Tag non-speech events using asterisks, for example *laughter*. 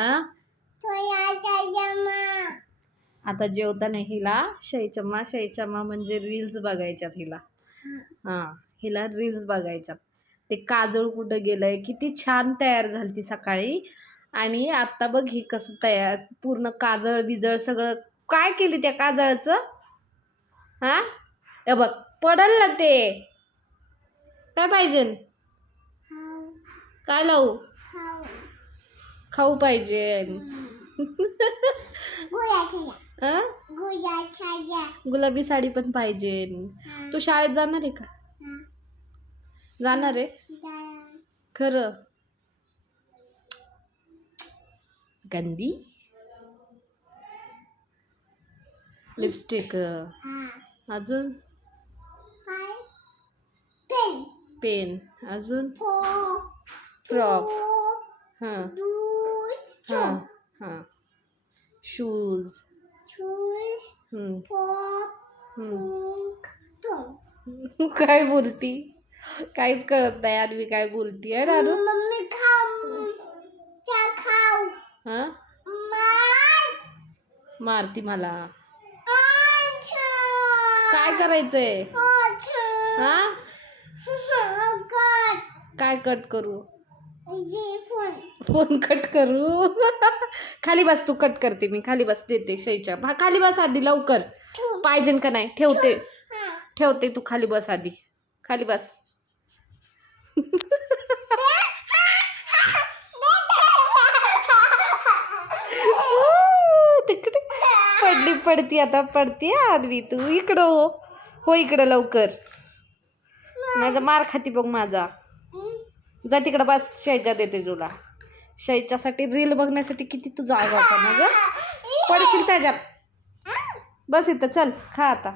हा? आता जेवताना हिला शैचम्मा शैचम्मा म्हणजे रील्स बघायच्यात हिला. हा हिला रील्स बघायच्यात. ते काजळ कुठं गेलंय किती छान तयार झाली ती सकाळी. आणि आता बघ ही कसं तयार पूर्ण काजळ बिजळ सगळं काय केली त्या काजळाचं? हा? हे बघ पडल ना ते. काय पाहिजे? काय लावू? खाऊ पाहिजे. हा? गुलाबी साडी पण पाहिजे. तू शाळेत जाणार आहे का? जाणार आहे? खरं. गंदी. लिपस्टिक. अजून? पेन. पेन. अजून? फ्रॉक. हां. हां हां. शूज काय बोलती? काहीच कळत नाही आणि मी काय बोलती? आहे रानू मम्मी खाऊ. हां? मार. मारती मला. काय करायचंय? हा? *laughs* काय कट करू? फोन. फोन कट करू. *laughs* खाली बस तू कट करते मी खाली बस देते शैच्या. भा खाली बस आधी लवकर. पाहिजे का नाही? ठेवते. ठेवते तू खाली बस आधी. खाली बस. *laughs* तिकडे. पडली पडती आता पडती आरवी तू. इकडं हो. हो इकडं लवकर. तर मार खाती बघ माझा. जा तिकडं बस शैच्या देते तुला. शैच्यासाठी रील बघण्यासाठी किती तू जागा होता ना ग? पडशील त्याच्यात. बस इथं चल खा आता.